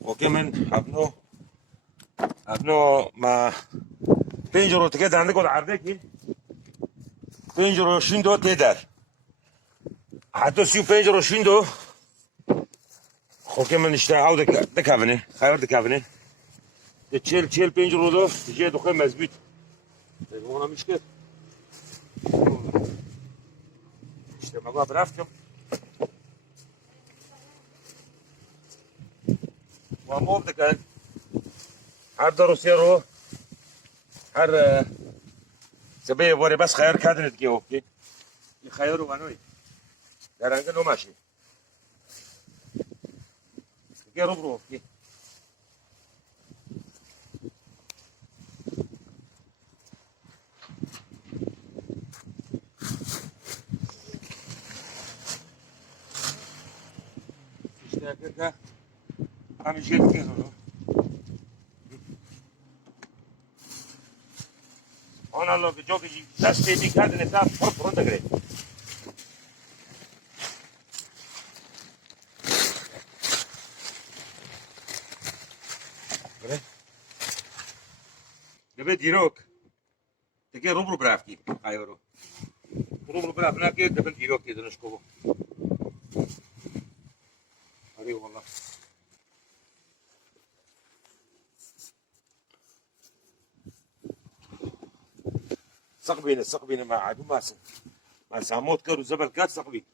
اوکی من ابنو ما پنجره تکه دنده کد عرضه کی پنجره شیندو تیدر حتی 35 رو شیندو اوکی من işte او دکavne خیر دکavne de çel پنجره رو دیگه دخه مزبوط اونم میشه işte ما برفتم و مو دکن هر درستی رو هر سبه واره بس خیر کردنت که اوکی این خیر رو ونوی در انگل رو ماشی دیگه رو برو اوکی işte که همیشه دیگه رو آن الله به جا که دستی دیگه تا پر دگره بره دبه دیروک دیگه رو برافتی خیر رو برافت که دبل دیروک که دنش کو آره والله سقبينه مع عدو ما ساموت كرو زبل كات سقبي